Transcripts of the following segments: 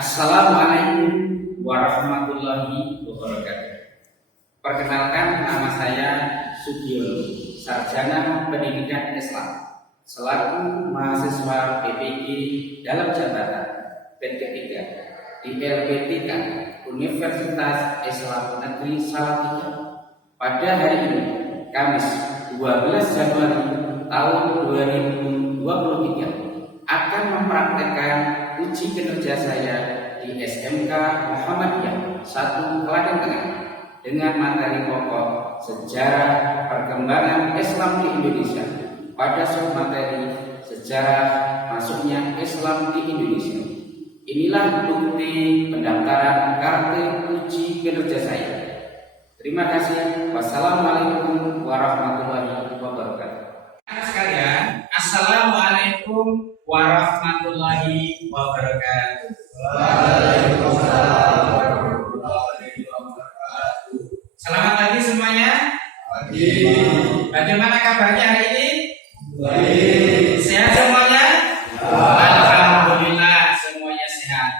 Assalamualaikum warahmatullahi wabarakatuh. Perkenalkan, nama saya Sugiono, sarjana pendidikan Islam, selaku mahasiswa PPG dalam jabatan P3 di LPTK Universitas Islam Negeri Salatiga. Pada hari ini, Kamis 12 Januari tahun 2023, akan mempraktekkan uji kinerja saya di SMK Muhammadiyah 1 Klaten Tengah dengan materi pokok sejarah perkembangan Islam di Indonesia pada submateri sejarah masuknya Islam di Indonesia. Inilah bukti pendaftaran kartu uji kinerja saya. Terima kasih. Wassalamualaikum warahmatullahi wabarakatuh. Anak sekalian, assalamualaikum warahmatullahi wabarakatuh. Waalaikumsalam warahmatullahi wabarakatuh. Selamat pagi semuanya. Pagi. Bagaimana kabarnya hari ini? Baik. Sehat semuanya? Alhamdulillah semuanya sehat.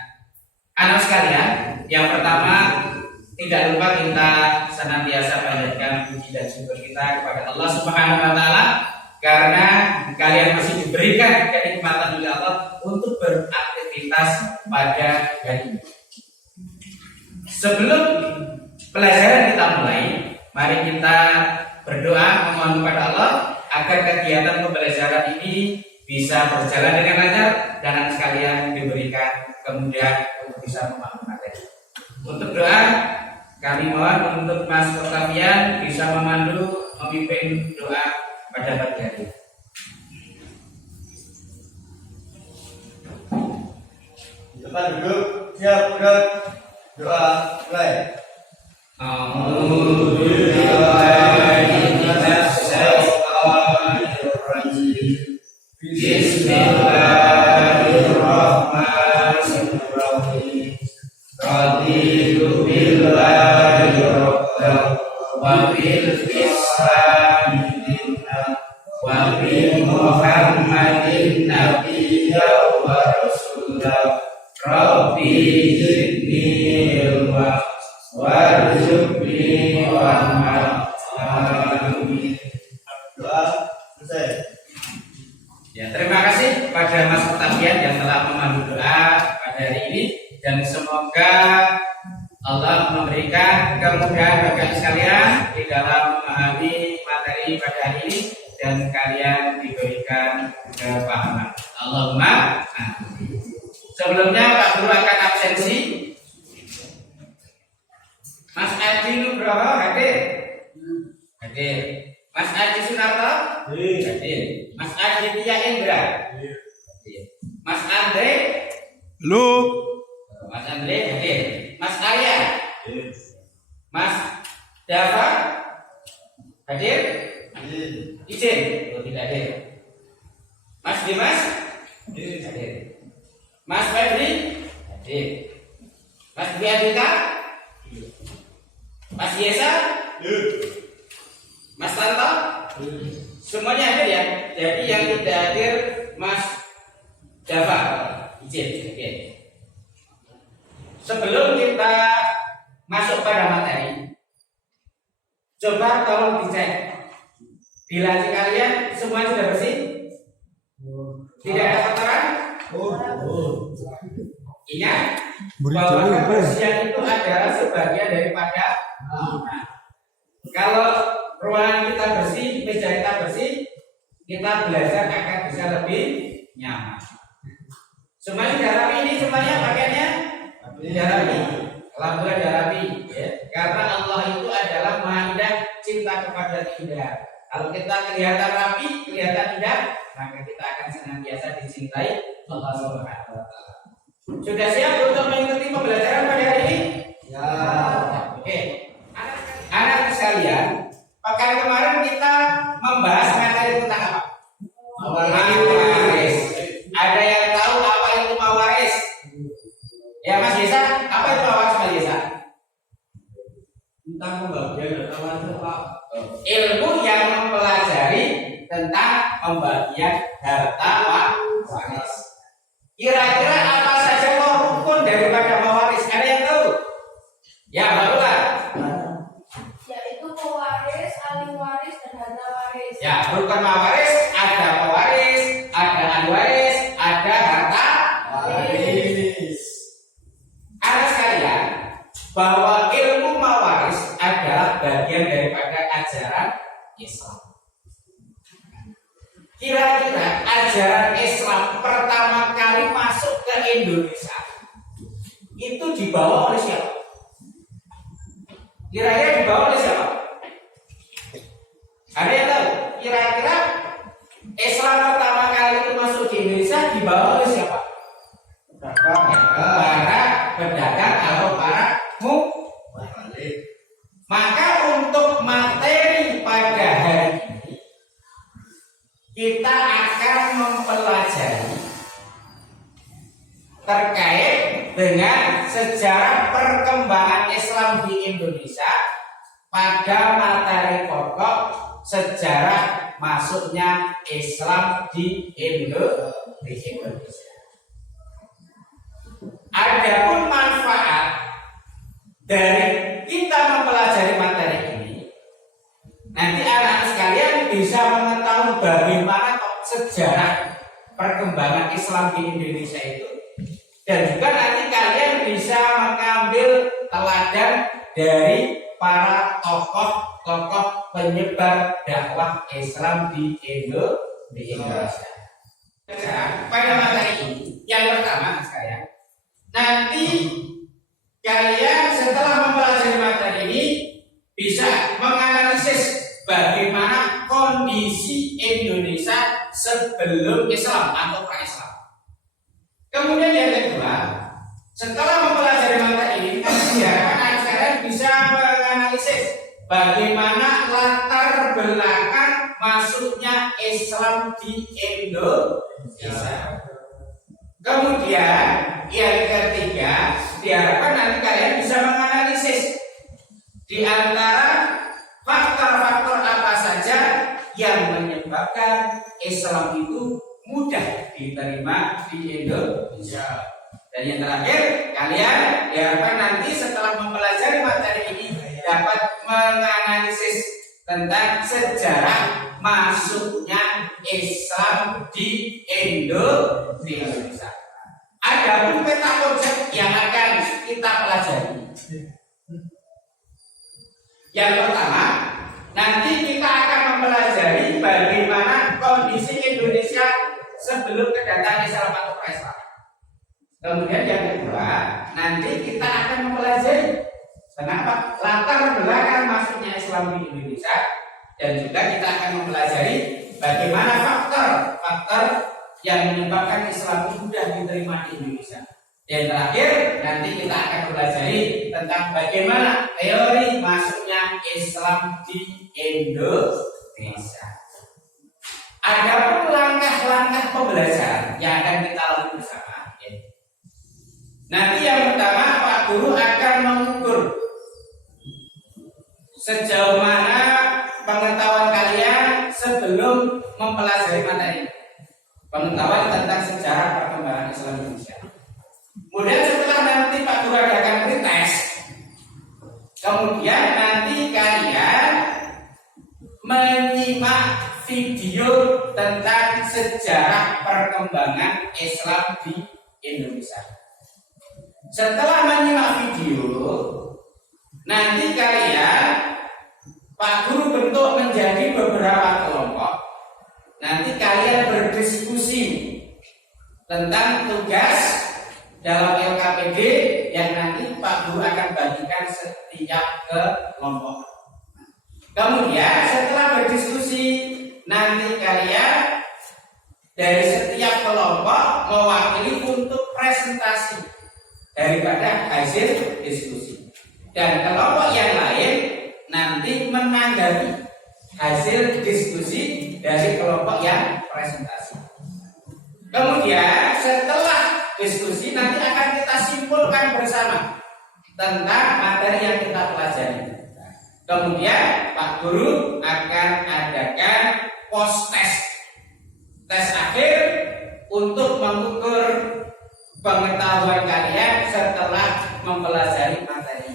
Anak sekalian, yang pertama, tidak lupa kita senantiasa panjatkan puji dan syukur kita kepada Allah Subhanahu wa taala karena kalian masih diberikan kenikmatan oleh Allah untuk beraktivitas pada hari ini. Sebelum pelajaran kita mulai, mari kita berdoa memohon kepada Allah agar kegiatan pembelajaran ini bisa berjalan dengan lancar dan sekalian diberikan kemudahan untuk bisa memahami materi. Untuk doa, kami mohon untuk Mas Octavian bisa memandu memimpin doa pada pagi hari. Depan duduk, siap gerak. Doa mulai. Bismillahirrahmanirrahim. Raditu billahi rabban wa bil islami dinan wa bi Muhammadin nabiyya wa rasulah. Rabbi zidni ilma warzuqni rahmah. Amin. Doa selesai. Ya, terima kasih kepada Mas Octavian yang telah memandu doa pada hari ini, dan semoga Allah memberikan kemudahan bagi sekalian di dalam memahami materi pada hari ini dan kalian diberikan kepahaman. Allahumma amin. Sebelumnya Pak Guru akan absensi. Mas Adi Nugroho hadir? Hadir. Mas Adi Sunarto? Hadir. Mas Adi Tia Indra? Hadir. Mas Andre? Halo. Mas Andre hadir. Mas Arya? Hadir. Mas Dava? Hadir? Hadir. Izin? Oh, tidak hadir. Mas Dimas? Hadir. Mas Febri? Hadir. Mas Biadita? Mas Yesa? Mas Tanto? Semuanya hadir ya? Jadi yang tidak hadir Mas Dava. Izin. Oke. Sebelum kita masuk pada materi, coba tolong dicek di laci kalian semua sudah bersih? Tidak ada kotoran? Ingat bahwa kebersihan itu adalah sebagian daripada iman. Kalau ruangan kita bersih, meja kita bersih, kita belajar akan bisa lebih nyaman. Semuanya sudah rapi ini, semuanya pakaiannya sudah rapi, alhamdulillah sudah rapi ya. Karena Allah itu adalah Maha Indah, cinta kepada indah. Kalau kita kelihatan rapi, kelihatan indah, maka kita akan senantiasa dicintai Allah Subhanahu wa taala. Sudah siap untuk mengikuti pembelajaran pada hari ini? Ya. Oke. Anak sekalian, pekan kemarin kita membahas materi tentang apa? Mawaris. Ada yang tahu apa itu mawaris? Ya Mas Yesa, apa itu mawaris Mas Yesa? Tentang pembagian harta waris, Pak. Ilmu yang mempelajari tentang pembagian harta waris. Kira-kira apa saja rukun daripada bahwa ilmu mawaris adalah bagian daripada ajaran Islam. Kira-kira ajaran Islam pertama kali masuk ke Indonesia itu dibawa oleh siapa? Kira-kira dibawa oleh siapa? Ada yang tahu? Kira-kira Islam pertama kali itu masuk di Indonesia dibawa oleh siapa? Para pedagang atau para mubalik. Maka untuk materi pada hari ini kita akan mempelajari terkait dengan sejarah perkembangan Islam di Indonesia pada materi pokok sejarah masuknya Islam di Indonesia. Adapun manfaat dari kita mempelajari materi ini, nanti anak-anak sekalian bisa mengetahui bagaimana sejarah perkembangan Islam di Indonesia itu, dan juga nanti kalian bisa mengambil teladan dari para tokoh-tokoh penyebar dakwah Islam di Indonesia. Pada materi ini, yang pertama sekalian, nanti kalian setelah mempelajari materi ini bisa menganalisis bagaimana kondisi Indonesia sebelum Islam atau pra-Islam. Kemudian yang kedua, setelah mempelajari materi ini, kalian sekarang bisa menganalisis bagaimana latar belakang masuknya Islam di Indonesia. Kemudian yang ketiga, diharapkan nanti kalian bisa menganalisis di antara faktor-faktor apa saja yang menyebabkan Islam itu mudah diterima di Indonesia. Dan yang terakhir, kalian diharapkan nanti setelah mempelajari materi ini dapat menganalisis tentang sejarah masuknya Islam di Indonesia. Adapun peta konsep yang akan kita pelajari. Yang pertama, nanti kita akan mempelajari bagaimana kondisi Indonesia sebelum kedatangan Islam atau pra-Islam. Kemudian yang kedua, nanti kita akan mempelajari kenapa latar belakang masuknya Islam di Indonesia, dan juga kita akan mempelajari bagaimana faktor yang menyebabkan Islam itu mudah diterima di Indonesia. Dan terakhir, nanti kita akan mempelajari tentang bagaimana teori masuknya Islam di Indonesia. Ada pun langkah-langkah pembelajaran yang akan kita lalui bersama. Nanti yang pertama, Pak Guru akan mengukur sejauh mana pengetahuan kalian sebelum mempelajari materi, pengetahuan tentang sejarah perkembangan Islam Indonesia. Kemudian setelah nanti Pak Guru akan pretest, kemudian nanti kalian menyimak video tentang sejarah perkembangan Islam di Indonesia. Setelah menyimak video, nanti kalian Pak Guru bentuk menjadi beberapa kelompok. Nanti kalian berdiskusi tentang tugas dalam LKPD yang nanti Pak Guru akan bagikan setiap kelompok. Kemudian setelah berdiskusi, nanti kalian dari setiap kelompok mewakili untuk presentasi daripada hasil diskusi. Dan kelompok yang lain nanti menanggapi hasil diskusi dari kelompok yang presentasi. Kemudian setelah diskusi nanti akan kita simpulkan bersama tentang materi yang kita pelajari. Kemudian Pak Guru akan adakan post test, tes akhir untuk mengukur pengetahuan kalian setelah mempelajari materi.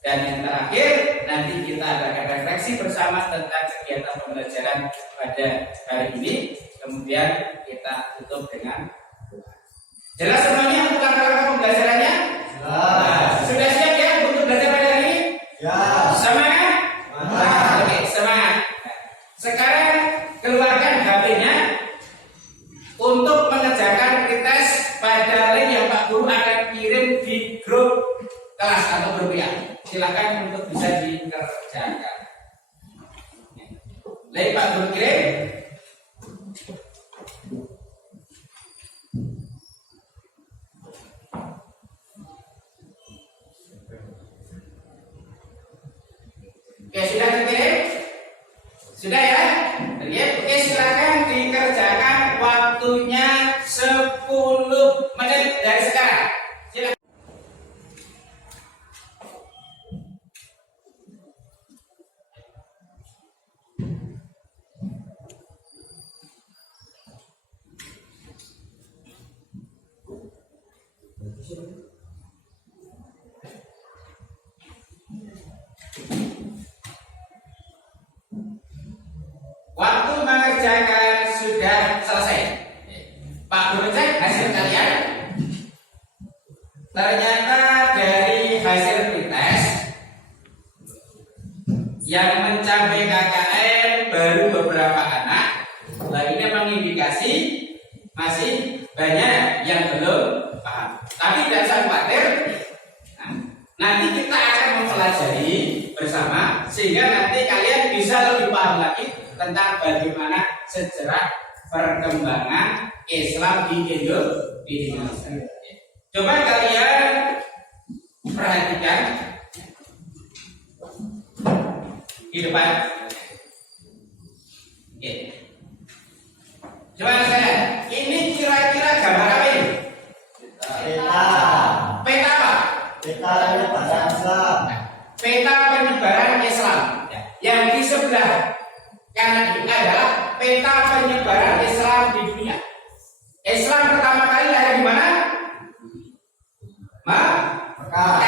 Dan yang terakhir, nanti kita akan refleksi bersama tentang kegiatan pembelajaran pada hari ini. Kemudian kita tutup dengan doa. Jelas semuanya untuk langkah-langkah pembelajarannya? Sudah siap ya untuk dikirim di grup kelas atau grup ya. Silakan untuk bisa dikerjakan. Baik Pak Guru kirim. Oke, sudah dikirim? Sudah ya? Oke, silakan dikerjakan, waktunya 10 menit dari sekarang. Silakan. Waktu mengerjakan sudah selesai. Pak Guru cek hasil kalian. Ternyata dari hasil pretest yang mencapai KKN baru beberapa anak. Nah, ini mengindikasi masih banyak yang belum paham. Tapi tidak usah khawatir. Nah, nanti kita akan mempelajari bersama sehingga nanti kalian bisa lebih paham lagi tentang bagaimana sejarah perkembangan Islam di Indonesia. Coba kalian perhatikan di depan. Oke. Coba saya, ini kira-kira gambar apa ini? Peta. Peta apa? Peta penyebaran Islam. Peta penyebaran Islam. Yang di sebelah kanan ini adalah peta penyebaran Islam di dunia. Islam pertama kali lahir di mana? Mekah.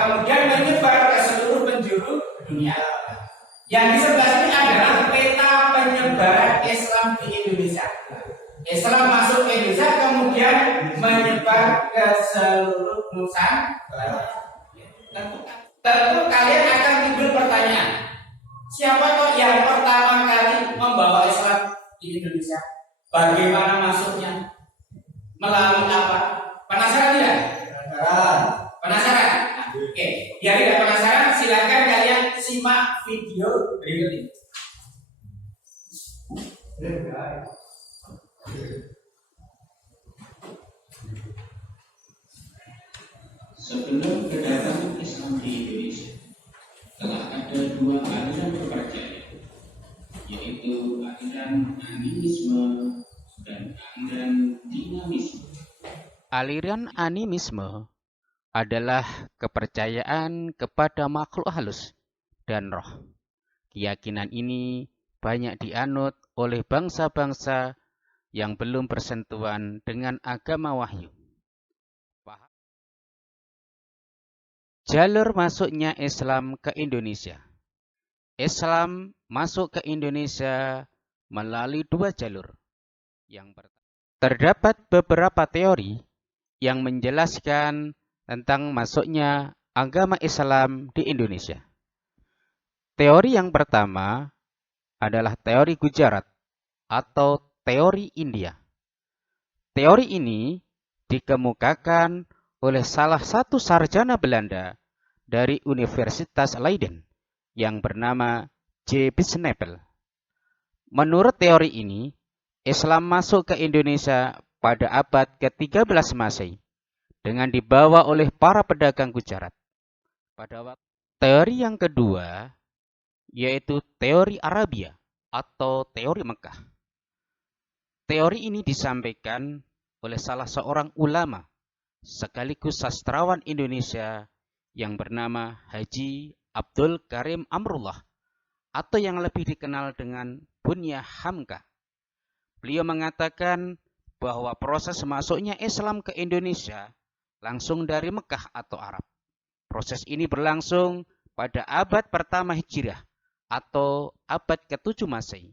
Kemudian menyebar ke seluruh penjuru dunia. Yang di sebelah sini adalah peta penyebaran Islam di Indonesia. Islam masuk ke Indonesia kemudian menyebar ke seluruh Nusantara. Tentu kalian akan timbul pertanyaan, siapa kok yang pertama kali membawa Islam di Indonesia? Bagaimana masuknya? Melalui apa? Penasaran tidak? Penasaran? Nah, oke. Biar tidak penasaran, silakan kalian simak video berikut ini. Sebelum kedatangan Islam di Indonesia, telah ada dua aliran kepercayaan, yaitu aliran animisme dan aliran dinamisme. Aliran animisme adalah kepercayaan kepada makhluk halus dan roh. Keyakinan ini banyak dianut oleh bangsa-bangsa yang belum bersentuhan dengan agama wahyu. Jalur masuknya Islam ke Indonesia. Islam masuk ke Indonesia melalui dua jalur. Yang pertama, terdapat beberapa teori yang menjelaskan tentang masuknya agama Islam di Indonesia. Teori yang pertama adalah teori Gujarat atau teori India. Teori ini dikemukakan oleh salah satu sarjana Belanda dari Universitas Leiden yang bernama J. Bisnepel. Menurut teori ini, Islam masuk ke Indonesia pada abad ke-13 Masehi dengan dibawa oleh para pedagang Gujarat. Teori yang kedua yaitu teori Arabia atau teori Mekah. Teori ini disampaikan oleh salah seorang ulama sekaligus sastrawan Indonesia yang bernama Haji Abdul Karim Amrullah atau yang lebih dikenal dengan Bunya Hamka. Beliau mengatakan bahwa proses masuknya Islam ke Indonesia langsung dari Mekah atau Arab. Proses ini berlangsung pada abad pertama Hijriah atau abad ke-7 Masehi.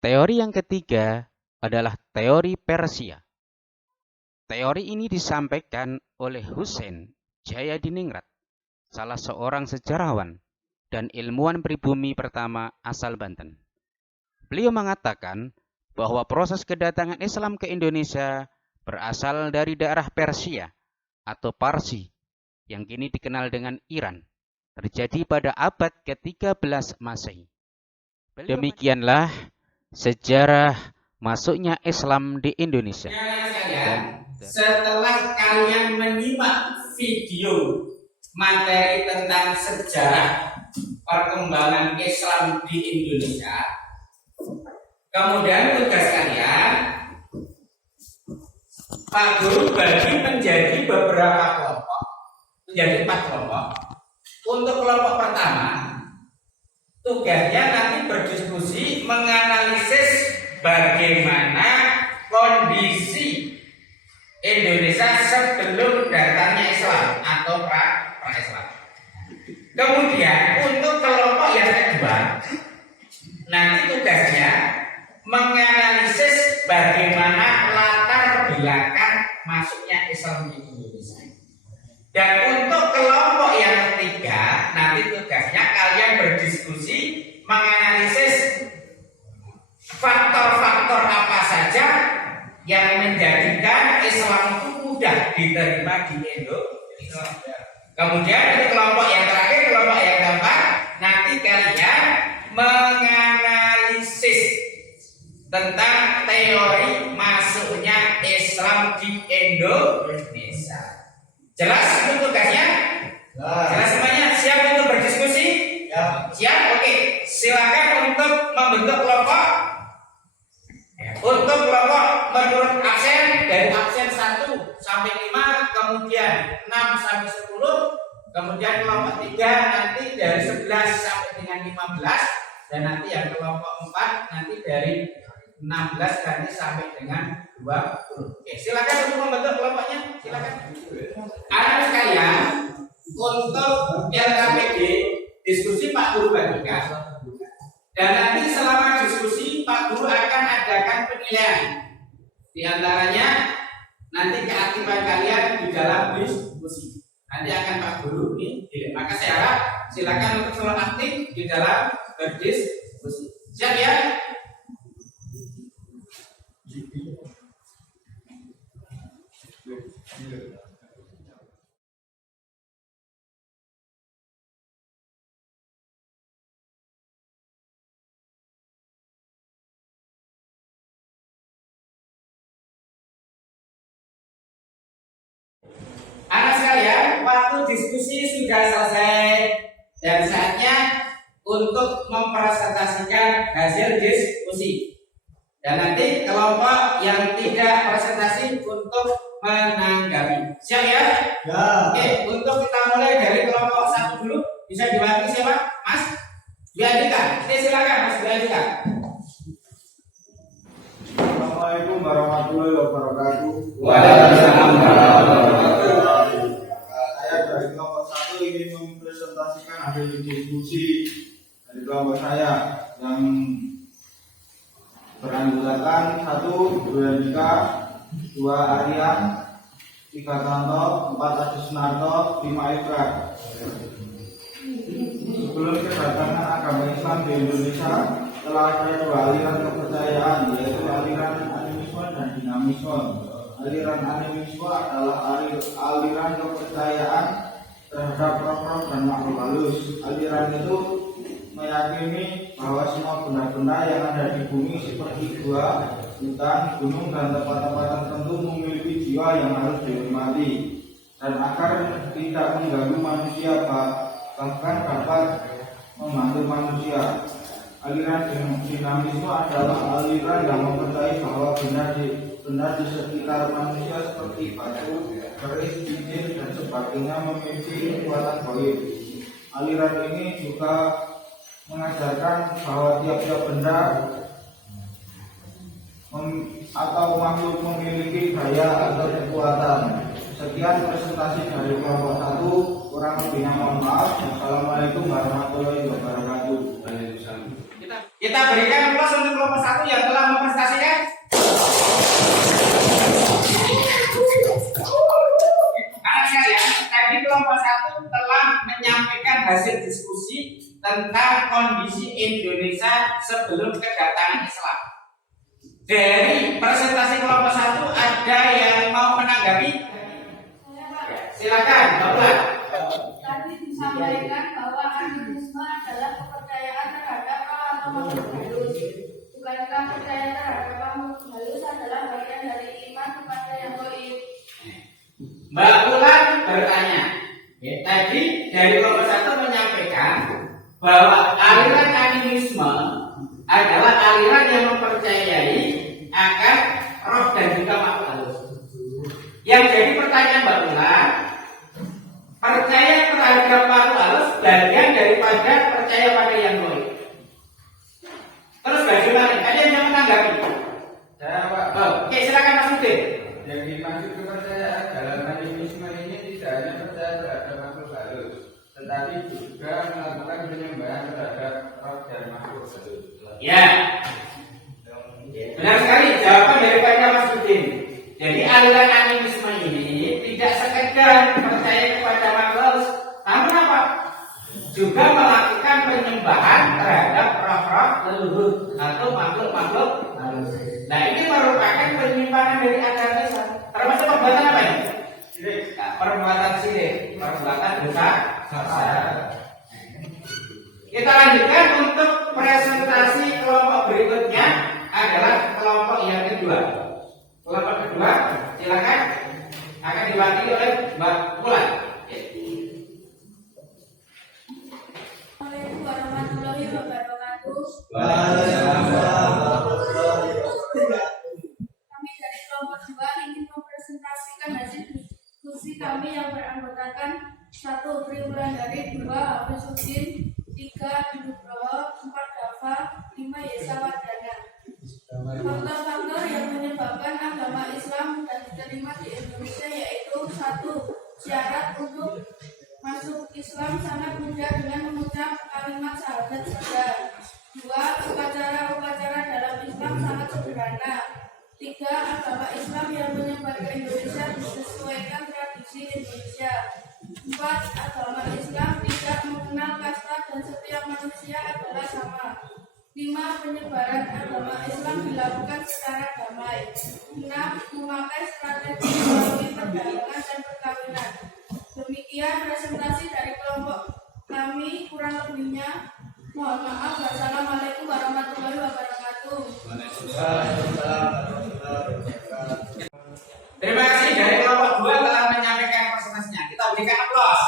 Teori yang ketiga adalah teori Persia. Teori ini disampaikan oleh Husein Jayadiningrat, salah seorang sejarawan dan ilmuwan pribumi pertama asal Banten. Beliau mengatakan bahwa proses kedatangan Islam ke Indonesia berasal dari daerah Persia atau Parsi yang kini dikenal dengan Iran terjadi pada abad ke-13 Masehi. Demikianlah sejarah masuknya Islam di Indonesia. Sekalian, setelah kalian menyimak video materi tentang sejarah perkembangan Islam di Indonesia, kemudian tugas kalian Pak Guru bagi menjadi beberapa kelompok, menjadi 4 kelompok. Untuk kelompok pertama, tugasnya nanti berdiskusi menganalisis bagaimana kondisi Indonesia sebelum datangnya Islam atau pra-Islam. Kemudian untuk kelompok yang kedua, nanti tugasnya menganalisis bagaimana latar belakang masuknya Islam di Indonesia. Dan untuk kelompok yang ketiga, nanti tugasnya kalian berdiskusi menganalisis faktor-faktor apa saja yang menjadikan Islam itu mudah diterima di Indonesia. Kemudian untuk kelompok yang terakhir, kelompok yang keempat, nanti kalian menganalisis tentang teori masuknya Islam di Indonesia. Jelas itu tugasnya? Jelas semuanya? Siap untuk berdiskusi? Siap? Oke. Silakan untuk membentuk kelompok. Untuk kelompok menurut absen, dari absen 1 sampai 5, kemudian 6 sampai 10, kemudian kelompok 3 nanti dari 11 sampai dengan 15, dan nanti yang kelompok 4 nanti dari 16 nanti sampai dengan 20. Oke, silakan untuk membentuk kelompoknya, silakan. Anak sekalian, untuk LKPD diskusi Pak Guru bagikan. Dan nanti selama diskusi Pak Guru akan adakan penilaian. Di antaranya nanti keaktifan kalian di dalam diskusi. Nanti akan Pak Guru ini. Maka saya harap silakan untuk selalu aktif di dalam berdiskusi. Siap ya? Anak sekalian, waktu diskusi sudah selesai dan saatnya untuk mempresentasikan hasil diskusi. Dan nanti kelompok yang tidak presentasi untuk menanggapi. Siap ya? Ya. Oke, untuk kita mulai dari kelompok 1 dulu. Bisa diwakili siapa? Mas Dwi Andika. Oke, silakan Mas Dwi Andika. Assalamualaikum warahmatullahi wabarakatuh. Waalaikumsalam warahmatullahi wabarakatuh. Saya dari kelompok 1 ingin mempresentasikan hasil diskusi dari kelompok saya yang beranggotakan 1 Dwi Andika, 2 Aryan, 3 Tanto, 4 Adi Sunarto, 5 Ikrar. Sebelum kedatangan agama Islam di Indonesia, telah ada 2 aliran kepercayaan, yaitu aliran animisme dan dinamisme. Aliran animisme adalah aliran kepercayaan terhadap roh-roh dan makhluk halus. Aliran itu meyakini bahwa semua benda-benda yang ada di bumi seperti gua, hutan, gunung, dan tempat-tempat tertentu memiliki jiwa yang harus dihormati, dan agar tidak mengganggu manusia, bahkan dapat membantu manusia. Aliran dinamisme adalah aliran yang mempercayai bahwa benda di sekitar manusia seperti batu, keris, cincin, dan sebagainya memiliki kekuatan gaib. Aliran ini juga mengajarkan bahwa tiap-tiap benda atau makhluk memiliki daya atau kekuatan. Sekian presentasi dari kelompok 1, kurang lebihnya mohon maaf. Assalamualaikum warahmatullahi wabarakatuh. Kita berikan aplaus untuk kelompok 1 yang telah mempresentasikan. Anak sekalian, tadi kelompok 1 telah menyampaikan hasil diskusi tentang kondisi Indonesia sebelum kedatangan Islam. Dari presentasi kelompok 1 ada yang mau menanggapi? Silakan, Bapak. Tadi disampaikan bahwa animisme adalah kepercayaan terhadap roh atau makhluk halus. Bukankah percaya terhadap makhluk halus adalah bagian dari iman kepada yang gaib? Mbak Ulan bertanya. Ya, tadi dari kelompok 1 menyampaikan bahwa aliran animisme adalah aliran yang mempercayai akan roh dan juga makhluk halus. Yang jadi pertanyaan Mbak Ulan, percaya terhadap makhluk halus bagian daripada percaya pada yang gaib. Terus bagaimana? Ada yang menanggapi? Saya Pak, Oke, silakan Mas Udin. yang dimaksud kepercayaan dalam animisme ini tidak hanya percaya terhadap makhluk halus, tetapi juga melakukan penyembahan terhadap roh dan makhluk halus. Ya, benar sekali jawaban daripada Mas Udin. Jadi aliran animisme ini tidak sekedar percaya kepada makhluk halus, namun apa? Juga melakukan penyembahan terhadap roh-roh leluhur atau makhluk-makhluk halus. Nah, ini merupakan penyimpangan dari agama Islam. Termasuk perbuatan apa ini? Syirik. Nah, perbuatan syirik, perbuatan dosa besar. Kita lanjutkan untuk presentasi kelompok berikutnya adalah kelompok yang kedua. Kelompok kedua, silakan akan diwakili oleh Mbak Ulan. Assalamualaikum warahmatullahi wabarakatuh. Kami dari kelompok 2 ingin mempresentasikan hasil diskusi kami yang beranggotakan 1. Triwulan dari 2. Hafizuddin, 3. Nugroho, 4. Dafa, 5. Yesa Wardana. Faktor-faktor yang menyebabkan agama Islam mudah diterima di Indonesia yaitu 1. Syarat untuk masuk Islam sangat mudah dengan mengucap kalimat syahadat saja. 2. Upacara-upacara dalam Islam sangat sederhana. 3. Agama Islam yang menyebar ke Indonesia disesuaikan tradisi Indonesia. 4. Agama Islam tidak mengenal kasta dan setiap manusia adalah sama. 5. Penyebaran agama Islam dilakukan secara damai. 6. Memakai strategi melalui perdagangan dan perkawinan. Demikian presentasi dari kelompok kami, kurang lebihnya mohon maaf. Wassalamualaikum warahmatullahi wabarakatuh. Terima kasih dari kelompok 2 telah menyampaikan presentasinya. Kita berikan aplaus.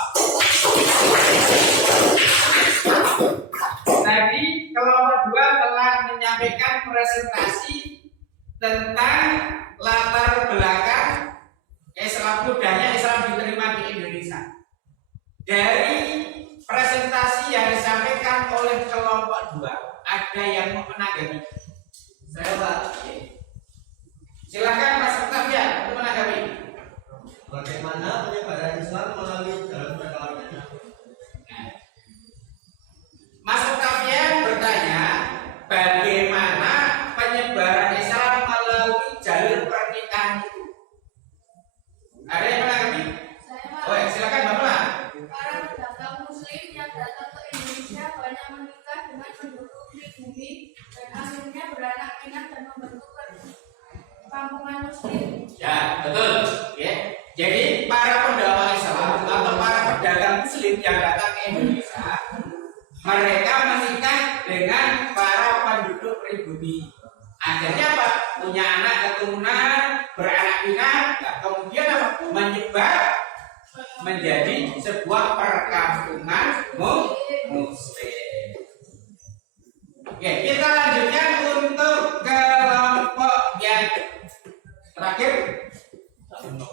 Tadi kelompok 2 telah menyampaikan presentasi tentang latar belakang Islam, mudahnya Islam diterima di Indonesia. Dari presentasi yang disampaikan oleh kelompok 2, ada yang mau menanggapi? Saya Pak. Silakan Mas Octavian untuk menanggapi. Bagaimana penyebaran Islam melalui jalan perkawinan? Mas Octavian bertanya, bagaimana penyebaran Islam melalui jalur pernikahan itu? Ada yang menanggapi? Saya Oh, silakan Bapak. para pedagang Muslim yang datang ke Indonesia banyak menikah dengan penduduk pribumi dan akhirnya beranak pinak dan membentuk kampungan Muslim. Ya, betul. Ya. Jadi para pendakwah Islam atau para pedagang Muslim yang datang ke Indonesia, mereka menikah dengan para penduduk pribumi. Akhirnya apa? Punya anak keturunan, beranak pinak, kemudian apa? Menyebar menjadi sebuah perkampungan Muslim. Oke, kita lanjutkan untuk kelompok yang terakhir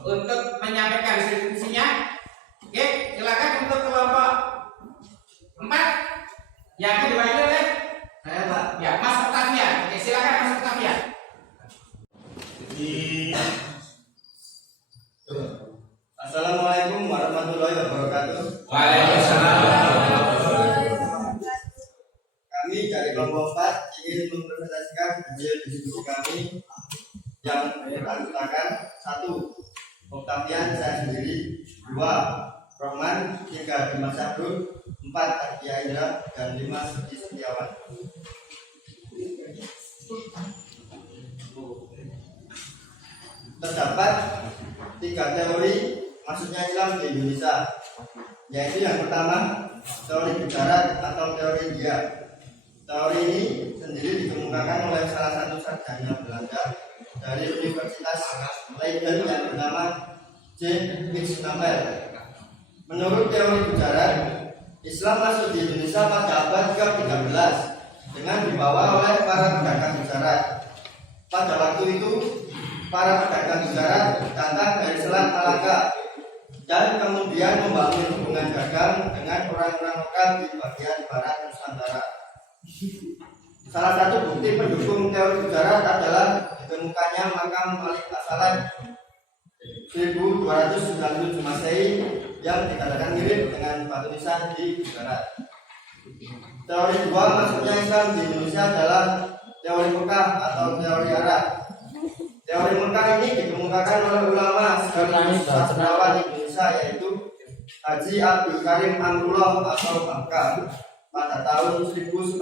untuk menyampaikan diskusinya. Oke, silakan untuk kelompok 4 yang akan diwakili oleh Saya Pak. ya Mas Octavian. Oke, silakan Mas Octavian. Assalamualaikum warahmatullahi wabarakatuh. Waalaikumsalam. Kami dari kelompok 4 ingin mempresentasikan hasil diskusi kami yang beranggotakan 1. Octavian saya sendiri, 2. Rohman, 3. Dimas Abdul, 4. Ardia Indra, dan 5. Suci Setiawan. Terdapat 3 teori masuknya Islam di Indonesia, yaitu yang pertama teori bicara atau teori dia. Teori ini sendiri dikemukakan oleh salah satu sarjana Belanda dari Universitas Leiden yang bernama J.X. Nabel. Menurut teori bicara, Islam masuk di Indonesia pada abad ke-13 dengan dibawa oleh para pedagang bicara. Pada waktu itu, para pedagang bicara datang dari Selat Malaka dan kemudian membangun hubungan dagang dengan orang-orang lokal di bagian barat Nusantara. Salah satu bukti pendukung teori bicara adalah ditemukannya makam Malik As-Saleh 1297 Masehi yang dikatakan mirip dengan batu nisan di barat. Teori dua masuknya Islam di Indonesia adalah teori Mekah atau teori Arab. Teori Mekah ini dikemukakan oleh ulama sekaligus sastrawan Indonesia yaitu Haji Abdul Karim Amrullah atau Bangka pada tahun 1998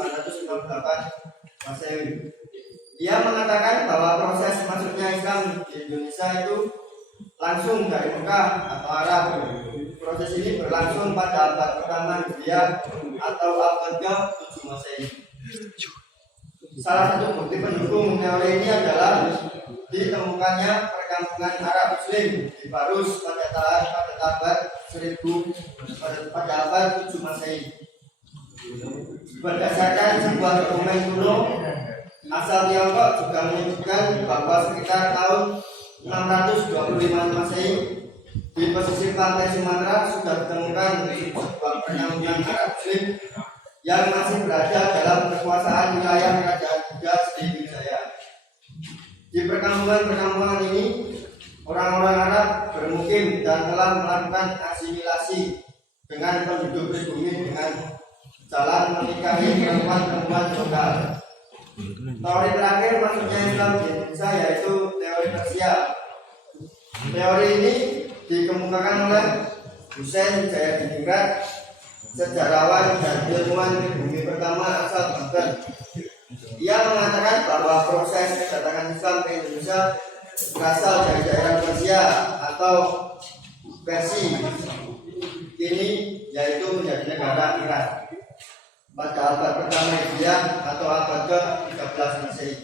Masehi. Ia mengatakan bahwa proses masuknya Islam di Indonesia itu langsung dari Mekah atau Arab. Proses ini berlangsung pada abad pertama Hijriah atau abad ke-7 Masehi. Salah satu bukti pendukung teori ini adalah ditemukannya perkampungan Arab Muslim di Barus pada abad 1000 pada abad 7 Masehi. Berdasarkan sebuah dokumen kuno asal Tiongkok juga menyebutkan bahwa sekitar tahun 625 Masehi di pesisir pantai Sumatera sudah ditemukan sebuah perkampungan Arab Muslim yang masih berada dalam kekuasaan wilayah Kerajaan Buddha Sriwijaya. Di perkampungan-perkampungan ini, orang-orang Arab bermukim dan telah melakukan asimilasi dengan penduduk pribumi dengan jalan menikahi perempuan-perempuan lokal. Teori terakhir masuknya Islam di Indonesia yaitu teori Persia. Teori ini dikemukakan oleh Husain Jayadiningrat, sejarawan dan ilmuwan pribumi pertama asal Baghdad. Ia mengatakan bahwa proses kedatangan Islam ke Indonesia berasal dari daerah Persia atau Persia kini yaitu menjadi negara Iran pada abad pertama Hijriah atau abad ke-13 Masehi.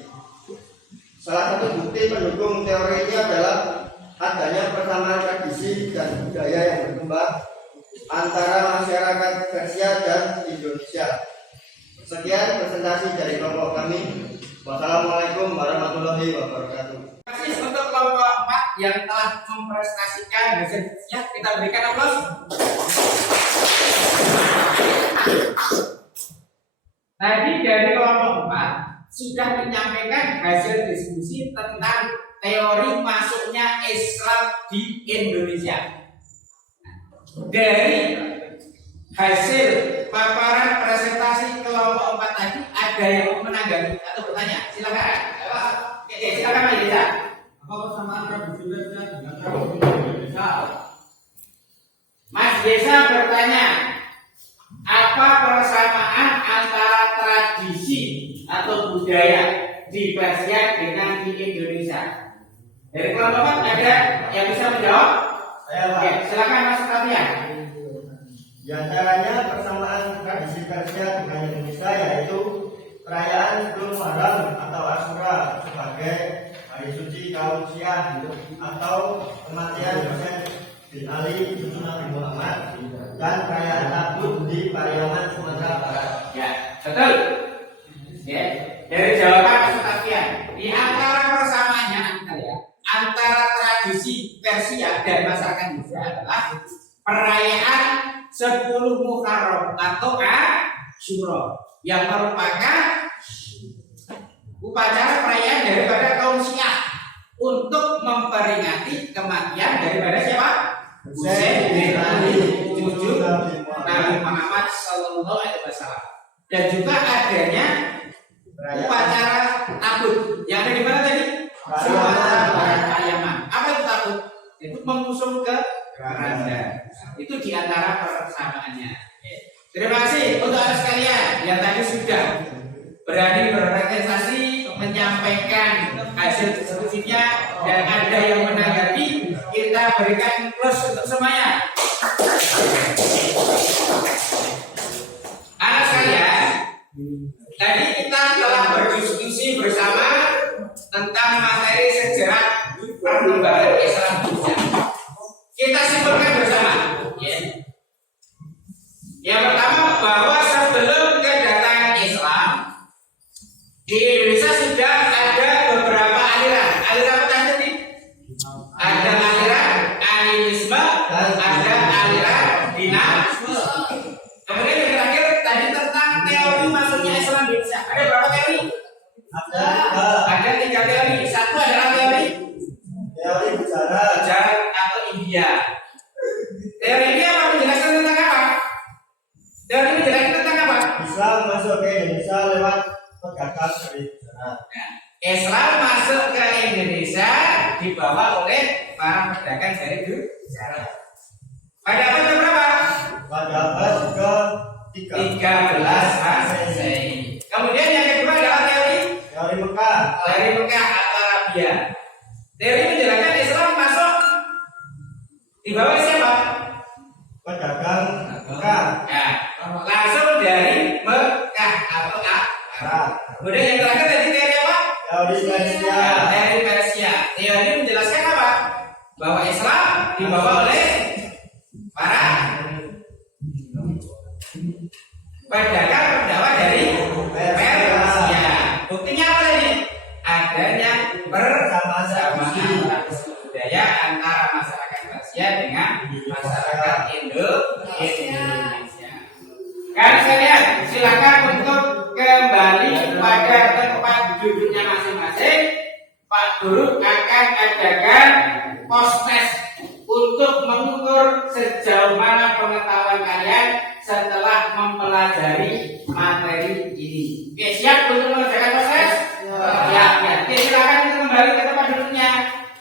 Salah satu bukti pendukung teori ini adalah adanya persamaan tradisi dan budaya yang berkembang antara masyarakat Persia dan Indonesia. Sekian presentasi dari kelompok kami. Wassalamualaikum warahmatullahi wabarakatuh. Terima kasih untuk kelompok 4 yang telah memprestasikan hasilnya. Kita berikan aplaus. Tadi dari kelompok 4 sudah menyampaikan hasil diskusi tentang teori masuknya Islam di Indonesia. Dari hasil paparan presentasi kelompok 4 tadi, ada yang menanggapi atau bertanya? Silakan. Oke, silakan Mas Desa. Apa persamaan tradisi Persia dengan tradisi Indonesia? Mas Desa bertanya, apa persamaan antara tradisi atau budaya di Persia dengan di Indonesia? Dari kelompok 4 ada yang bisa menjawab? Oke, silakan Mas Kapian. Di antaranya persamaan tradisi Persia dengan Indonesia yaitu perayaan 10 Muharram atau Asyura sebagai hari suci kaum Syiah atau kematian Husain bin Ali cucu Nabi Muhammad dan perayaan Tabuk di Pariaman Sumatera Barat. Ya, betul. Ya, dari jawaban Mas Kapian, di antara persamaannya antara tradisi Persia dan masyarakat Indonesia adalah perayaan 10 Muharram atau Asyura yang merupakan upacara perayaan daripada kaum Syiah untuk memperingati kematian daripada siapa? Husain bin Ali cucu Nabi Muhammad Sallallahu Alaihi Wasallam. Dan juga adanya upacara Tabuk yang ada di mana tadi? Sumatera Barat Pariaman. Apa itu Tabuk? Itu mengusung ke kerajaan. Itu diantara persamaannya. Terima kasih untuk anda sekalian yang tadi sudah berani berpresentasi menyampaikan hasil diskusinya dan ada yang menanggapi. kita berikan plus untuk semuanya. Anak sekalian, tadi kita telah berdiskusi bersama tentang materi sejarah perkembangan Islam di Indonesia. Kita simpulkan bersama. Yang pertama, bahwa sebelum kedatangan Islam di Indonesia sudah ada beberapa aliran. Aliran apa tadi? Ada aliran animisme, ada aliran dinamisme. Kemudian yang terakhir tadi tentang teori masuknya Islam di Indonesia. Ada berapa teori? Ada 3 teori. Satu adalah teori sejarah atau India. Teori ini apa menjelaskan tentang apa? Teori ini menjelaskan tentang apa? Islam masuk ke Indonesia lewat perdagangan dari sana. Islam masuk ke Indonesia dibawa oleh para pedagang dari sana. Pada abad berapa? Pada abad ke-13 Masehi. Kemudian yang kedua adalah teori Mekah. dari Mekah atau Arabia. Teori menjelaskan Islam masuk dibawa oleh siapa? Pedagang Mekah. Ya, langsung dari Mekah atau Arab. Kemudian yang terakhir tadi teori apa? Teori Persia. Teori Persia. Teori menjelaskan apa? Bahwa Islam dibawa oleh para pedagang pendakwah dari Persia. Buktinya apa tadi? Adanya persamaan budaya antara masyarakat Persia dengan masyarakat Indonesia. Kan sekalian, silakan untuk kembali pada tempat duduknya masing-masing. Pak Guru akan adakan post-test untuk mengukur sejauh mana pengetahuan kalian setelah mempelajari materi ini. Oke, siap untuk mengerjakan post-test? Ya. Oke, silakan untuk kembali ke tempat duduknya.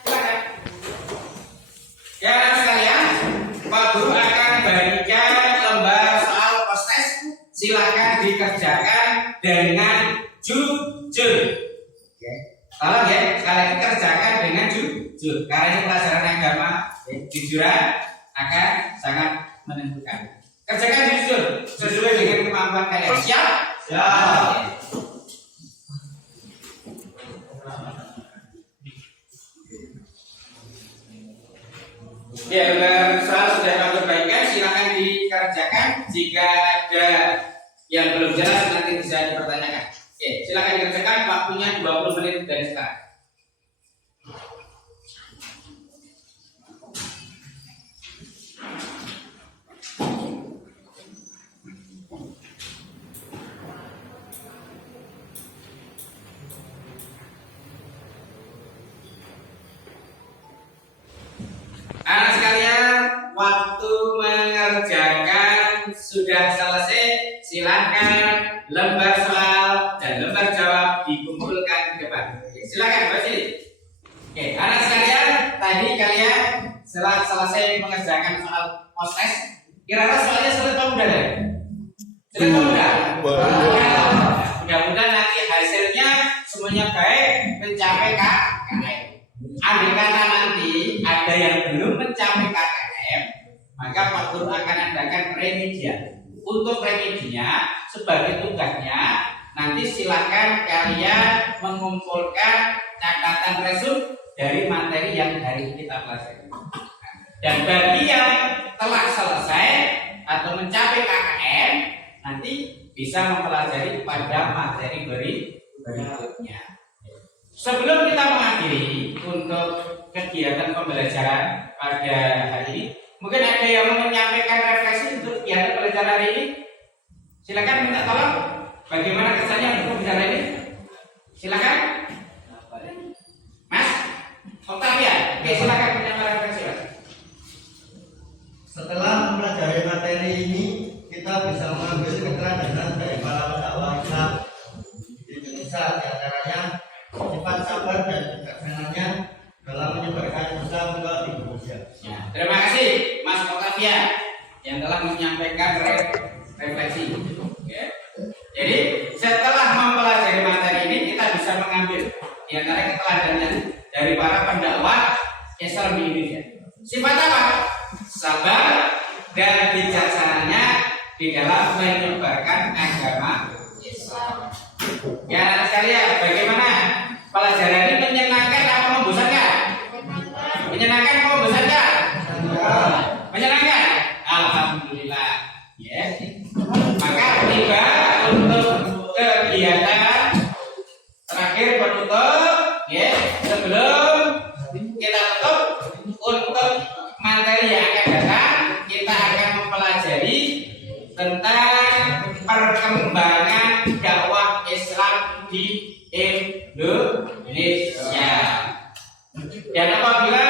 Silakan. Ya, anak sekalian, Pak Guru akan bagikan lembar soal post-test. Silakan dikerjakan dengan jujur. Oke. Tolong ya, sekali lagi kerjakan dengan jujur. Karena ini pelajaran agama, jujuran akan sangat menentukan. Kerjakan jujur sesuai dengan kemampuan kalian. Siap? Siap. Ya, soal sudah kami bagikan, silakan dikerjakan. Jika ada yang belum jelas nanti bisa dipertanyakan. Oke, silakan dikerjakan. Waktunya 20 menit dari sekarang. Anak sekalian, waktu mengerjakan sudah selesai. Silakan lembar soal dan lembar jawab dikumpulkan ke depan. Silakan, Pak Sili. Oke, anak sekalian, tadi kalian setelah selesai mengerjakan soal post-test, kira-kira soalnya sulit atau mudah ya? Sulit atau mudah? Mudah-mudahan nanti hasilnya semuanya baik, mencapai KKM. Andai kata nanti ada yang belum mencapai KKM, maka Pak Guru akan adakan remedial. Untuk remedinya sebagai tugasnya nanti silakan kalian mengumpulkan catatan resum dari materi yang hari ini kita pelajari. Dan bagi yang telah selesai atau mencapai KKM nanti bisa mempelajari pada materi berikutnya. Sebelum kita mengakhiri untuk kegiatan pembelajaran pada hari ini, mungkin ada yang mau menyampaikan refleksi untuk kegiatan pembelajaran hari ini. Silakan minta tolong. Bagaimana kesannya untuk pembelajaran ini? Silakan, Mas Octavia. Oke, silakan menyampaikan refleksi, Mas. Setelah mempelajari materi ini, kita bisa mengambil keterangan dari para pendakwah Islam di Indonesia, di antaranya sifat sabar dan kebijaksananya dalam menyebarkan Islam ke Indonesia. Ya, terima kasih Mas Octavia yang telah menyampaikan refleksi. Oke. Jadi setelah mempelajari materi ini kita bisa mengambil di antara keteladanan dari para pendakwah Islam di Indonesia. Sifat apa? Sabar dan bijaksananya di dalam menyebarkan agama Islam. Ya anak sekalian, bagaimana pelajaran ini menyenangkan atau membosankan? Menyenangkan atau membosankan? Menyenangkan. Alhamdulillah. Ya. Maka tiba untuk kegiatan terakhir penutup, ya, sebelum kita tutup untuk materi yang akan datang, kita akan mempelajari tentang perkembangan dakwah Islam di Indonesia. Dan apabila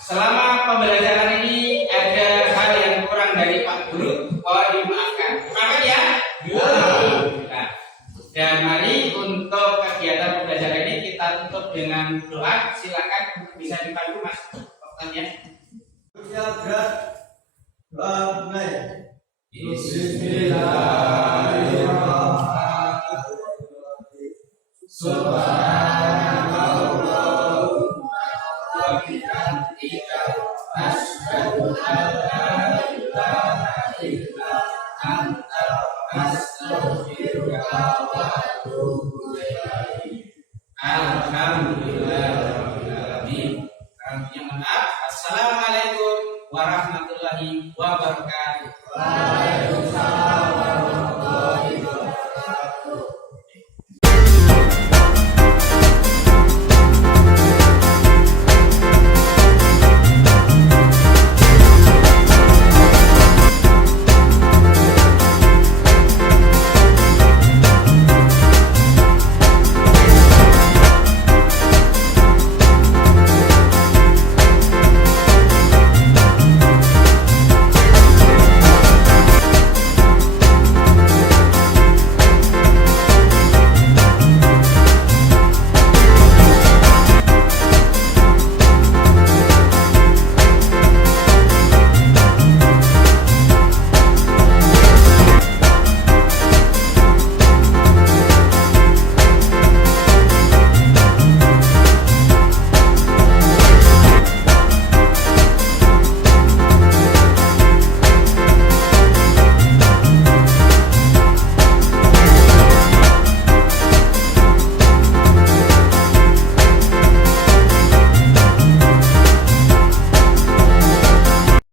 selama pembelajaran ini ada hal yang kurang dari Pak Guru, mohon dimaafkan. Maafkan ya. Nah, dan mari untuk kegiatan pembelajaran ini kita tutup dengan doa. Silakan bisa dipandu Mas Oktavian. Siap, gerak. Doa mulai. Bismillahirrahmanirrahim. Subhanallahumma wa bihamdika asyhadu an la ilaha illa anta astaghfiruka wa atubu ilaik. Alhamdulillahirrahmanirrahim. Kami yang maaf. Assalamualaikum warahmatullahi wabarakatuh. Waalaikumsalam.